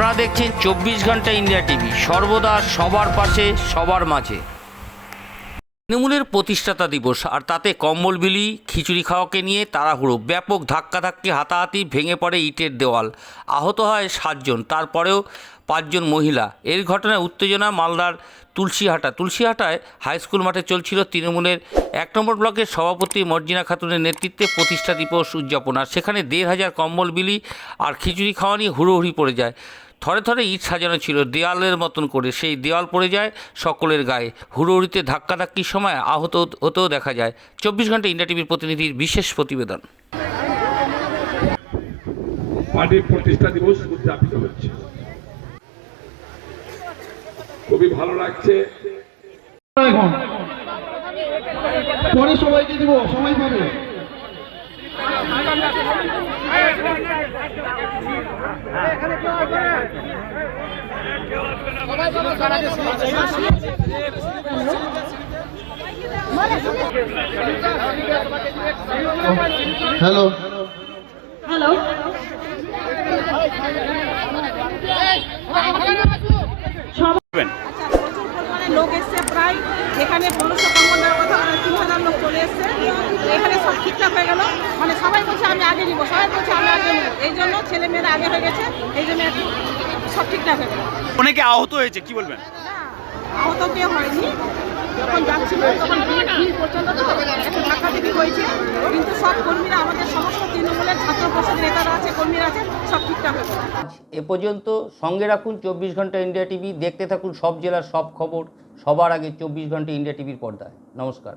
আপনারা দেখছেন চব্বিশ ঘণ্টা ইন্ডিয়া টিভি। সর্বদা সবার পাশে, সবার মাঝে। তৃণমূলের প্রতিষ্ঠাতা দিবস, আর তাতে কম্বল বিলি, খিচুড়ি খাওয়াকে নিয়ে তাড়াহুড়ো, ব্যাপক ধাক্কাধাক্কি, হাতাহাতি, ভেঙে পড়ে ইটের দেওয়াল। আহত হয় সাতজন, তারপরেও পাঁচজন মহিলা। এর ঘটনায় উত্তেজনা মালদার তুলসীহাটা। তুলসীহাটায় হাই স্কুল মাঠে চলছিল তৃণমূলের এক নম্বর ব্লকের সভাপতি মর্জিনা খাতুনের নেতৃত্বে প্রতিষ্ঠা দিবস উদযাপন। আর সেখানে দেড় হাজার কম্বল বিলি আর খিচুড়ি খাওয়া নিয়ে হুড়োহুড়ি পড়ে যায়। থরে থরে ইট সাজানো ছিল দেওয়ালের মতন করে। সেই দেওয়াল পড়ে যায় সকলের গায়ে। হুড়োহুড়িতে ধাক্কাধাক্কির সময় আহত হতেও দেখা যায়। চব্বিশ ঘণ্টা ইন্ডিয়া টিভির প্রতিনিধির বিশেষ প্রতিবেদন। পার্টির প্রতিষ্ঠা দিবস উদযাপিত হচ্ছে। খুবই ভালো লাগছে। এখন পরে সবাইকে দিব সময় পাবে। হ্যালো হ্যালো গেল। মানে সবাই বলছে আমি আগে নিবো। সবাই বলছে আমি আগে নিবো। এই জন্য ছেলে মেয়েরা আগে হয়ে গেছে। এই জন্য একটু সব ঠিকঠাক হয়ে গেল অনেকে আহত হয়েছে কি বলবেন? আহত কেউ হয়নি। যখন যাচ্ছিল তখন ভিড় পর্যন্ত তো একটু ধাক্কা দেখি হয়েছে। কিন্তু সব কর্মীরা আমাদের সমস্ত তৃণমূলের ছাত্র পরিষদ নেতারা আছে কর্মীরা আছে সব ঠিকঠাক হয়ে গেল এ পর্যন্ত সঙ্গে রাখুন চব্বিশ ঘণ্টা ইন্ডিয়া টিভি দেখতে থাকুন সব জেলার সব খবর সবার আগে চব্বিশ ঘণ্টা ইন্ডিয়া টিভির পর্দায়। নমস্কার।